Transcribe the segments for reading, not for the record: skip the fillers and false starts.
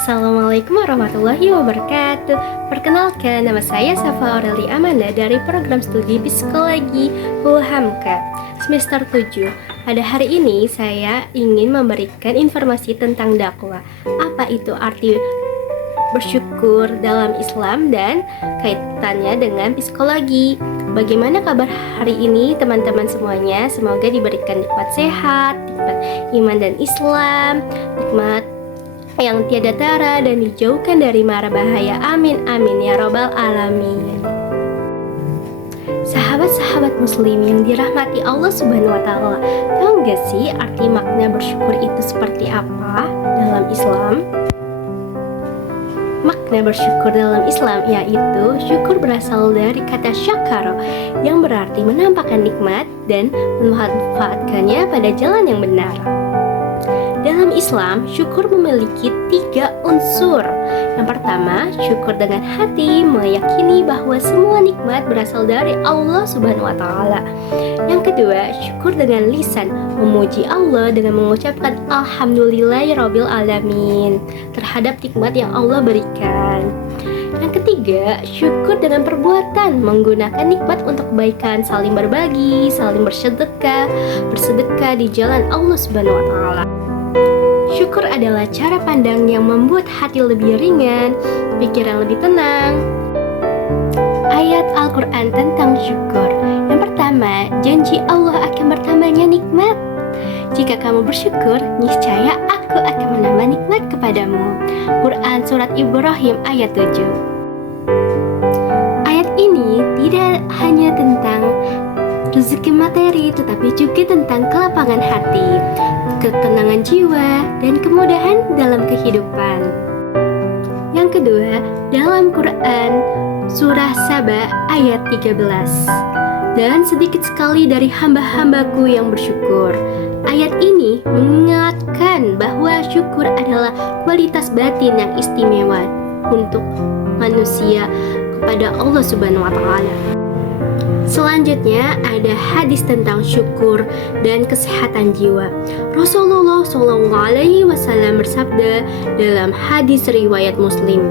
Assalamualaikum warahmatullahi wabarakatuh. Perkenalkan, nama saya Safa Aureli Amanda dari program studi Psikologi Huhamka semester 7. Pada hari ini saya ingin memberikan informasi tentang dakwah. Apa itu arti bersyukur dalam Islam dan kaitannya dengan psikologi. Bagaimana kabar hari ini teman-teman semuanya? Semoga diberikan nikmat sehat, nikmat iman dan Islam, nikmat yang tiada tara dan dijauhkan dari mara bahaya. Amin amin ya robbal alamin. Sahabat-sahabat muslim yang dirahmati Allah subhanahu wa ta'ala, tahu gak sih arti makna bersyukur itu seperti apa dalam Islam? Makna bersyukur dalam Islam yaitu syukur berasal dari kata syakaro yang berarti menampakkan nikmat dan memanfaatkannya pada jalan yang benar. Dalam Islam, syukur memiliki 3 unsur. Yang pertama, syukur dengan hati, meyakini bahwa semua nikmat berasal dari Allah Subhanahu wa Ta'ala. Yang kedua, syukur dengan lisan, memuji Allah dengan mengucapkan Alhamdulillahirabbil alamin terhadap nikmat yang Allah berikan. Yang ketiga, syukur dengan perbuatan, menggunakan nikmat untuk kebaikan, saling berbagi, saling bersedekah di jalan Allah Subhanahu wa Ta'ala. Syukur adalah cara pandang yang membuat hati lebih ringan, pikiran lebih tenang. Ayat Al-Quran tentang syukur. Yang pertama, janji Allah akan bertambahnya nikmat. Jika kamu bersyukur, niscaya aku akan menambah nikmat kepadamu. Quran Surat Ibrahim ayat 7. Ayat ini tidak hanya tentang rezeki materi, tetapi juga tentang kelapangan hati, ketenangan jiwa, dan kemudahan dalam kehidupan. Yang kedua, dalam Quran Surah Saba ayat 13. Dan sedikit sekali dari hamba-hambaku yang bersyukur. Ayat ini mengingatkan bahwa syukur adalah kualitas batin yang istimewa untuk manusia kepada Allah Subhanahu wa Ta'ala. Selanjutnya ada hadis tentang syukur dan kesehatan jiwa. Rasulullah SAW bersabda dalam hadis riwayat Muslim,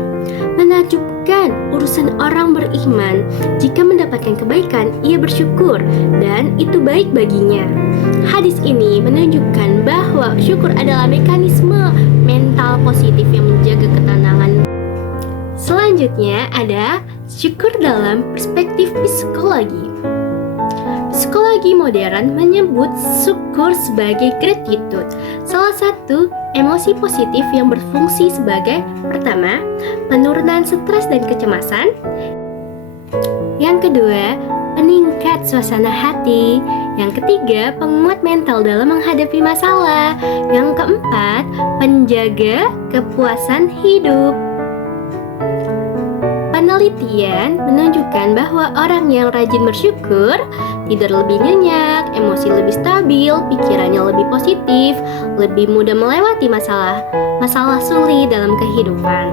menakjubkan urusan orang beriman, jika mendapatkan kebaikan ia bersyukur dan itu baik baginya. Hadis ini menunjukkan bahwa syukur adalah mekanisme mental positif yang menjaga ketenangan. Selanjutnya ada syukur dalam perspektif psikologi. Psikologi modern menyebut syukur sebagai gratitude, salah satu emosi positif yang berfungsi sebagai pertama, penurunan stres dan kecemasan. Yang kedua, peningkat suasana hati. Yang ketiga, penguat mental dalam menghadapi masalah. Yang keempat, penjaga kepuasan hidup. Penelitian menunjukkan bahwa orang yang rajin bersyukur tidur lebih nyenyak, emosi lebih stabil, pikirannya lebih positif, lebih mudah melewati masalah sulit dalam kehidupan.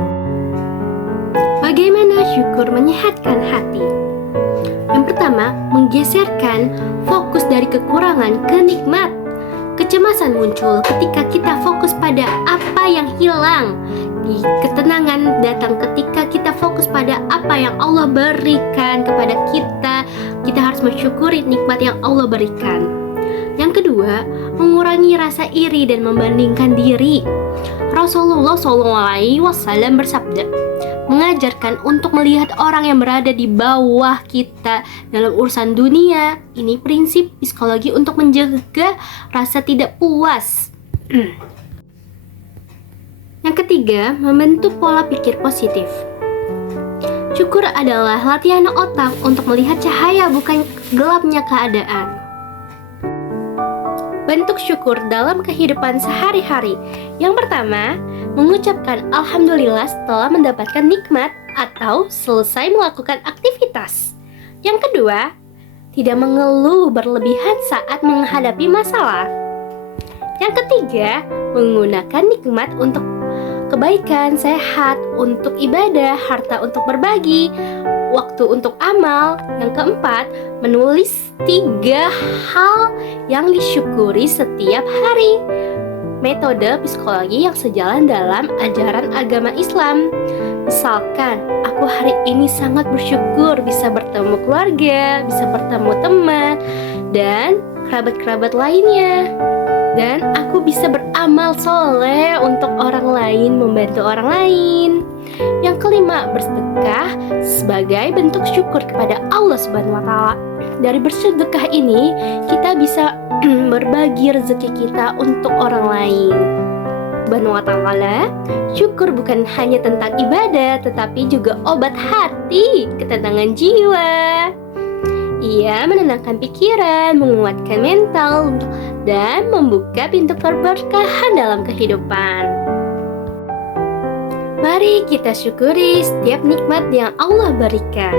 Bagaimana syukur menyehatkan hati? Yang pertama, menggeserkan fokus dari kekurangan ke nikmat. Kecemasan muncul ketika kita fokus pada apa yang hilang. Ketenangan datang ketika kita fokus pada apa yang Allah berikan kepada kita. Kita harus mensyukuri nikmat yang Allah berikan. Yang kedua, mengurangi rasa iri dan membandingkan diri. Rasulullah SAW bersabda, mengajarkan untuk melihat orang yang berada di bawah kita dalam urusan dunia. Ini prinsip psikologi untuk menjaga rasa tidak puas. Yang ketiga, membentuk pola pikir positif. Syukur adalah latihan otak untuk melihat cahaya bukan gelapnya keadaan. Bentuk syukur dalam kehidupan sehari-hari. Yang pertama, mengucapkan Alhamdulillah setelah mendapatkan nikmat atau selesai melakukan aktivitas. Yang kedua, tidak mengeluh berlebihan saat menghadapi masalah. Yang ketiga, menggunakan nikmat untuk kebaikan, sehat, untuk ibadah, harta untuk berbagi, waktu untuk amal. Yang keempat, menulis 3 hal yang disyukuri setiap hari. metode psikologi yang sejalan dalam ajaran agama Islam. Misalkan, aku hari ini sangat bersyukur bisa bertemu keluarga, bisa bertemu teman, dan kerabat-kerabat lainnya. Dan aku bisa beramal soleh untuk orang lain, membantu orang lain. Yang kelima, bersedekah sebagai bentuk syukur kepada Allah Subhanahu wa Ta'ala. Dari bersedekah ini, kita bisa berbagi rezeki kita untuk orang lain. Subhanahu wa ta'ala, syukur bukan hanya tentang ibadah, tetapi juga obat hati, ketenangan jiwa. Ia menenangkan pikiran, menguatkan mental, dan membuka pintu keberkahan dalam kehidupan. Mari kita syukuri setiap nikmat yang Allah berikan.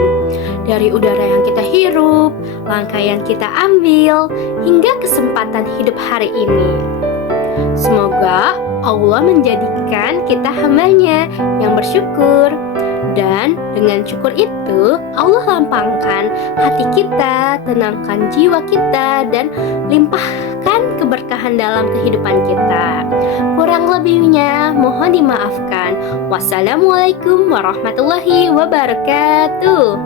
Dari udara yang kita hirup, langkah yang kita ambil, hingga kesempatan hidup hari ini. Semoga Allah menjadikan kita hamba-Nya yang bersyukur. Dan dengan syukur itu, Allah lapangkan hati kita, tenangkan jiwa kita, dan limpahkan keberkahan dalam kehidupan kita. Kurang lebihnya mohon dimaafkan. Wassalamualaikum warahmatullahi wabarakatuh.